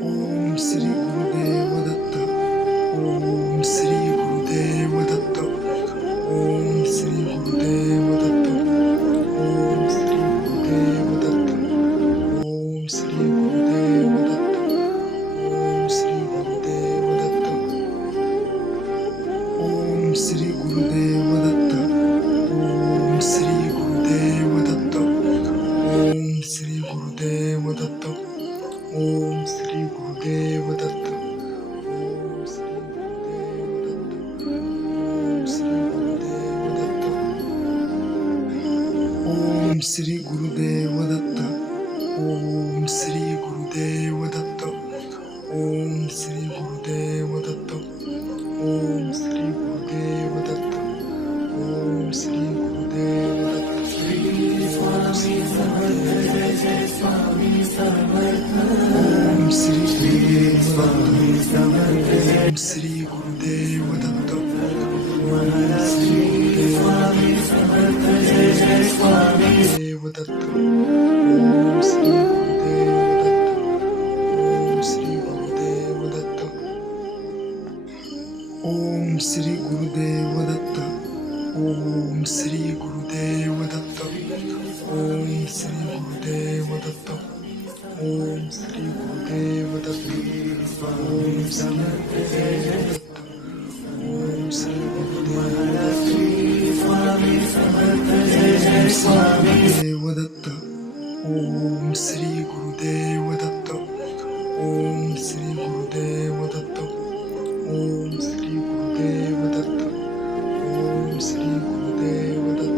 Om Shri Gurudev Datta. Om Shri Gurudev Datta. Om Shri Gurudev Datta. Om Shri Gurudev Datta. Om Shri Gurudev Datta. Om Shri Gurudev Datta. Om Shri Gurudev Datta. Om Shri Gurudev Datta. Om Shri Gurudev Datta. Om Shri Gurudev Datta. Om Shri Gurudev Datta. Om Shri Gurudev Datta. Om Shri Gurudev Datta. Om Shri Gurudev Datta. Om Shri Gurudev Datta. Om Shri Gurudev Datta. Shri Swami Samarth. Jai Swami Samarth. Om Shri Swami Samarth. Om Shri Gurudev Datta. Om Shri Swami Samarth. Jai Swami Dev Datta. Om Shri Gurudev Datta. Om Shri Gurudev Datta. Om Shri Gurudev Datta. Om Shri Gurudev Datta. Om Shri Gurudev Datta. Om Samarth. Om Shri Gurudev Swami Samarth. Jai Swami Dev Datta. Om Shri Gurudev Datta. Om Shri Gurudev Datta. Om Shri Gurudev Datta. Om Shri Gurudev Datta.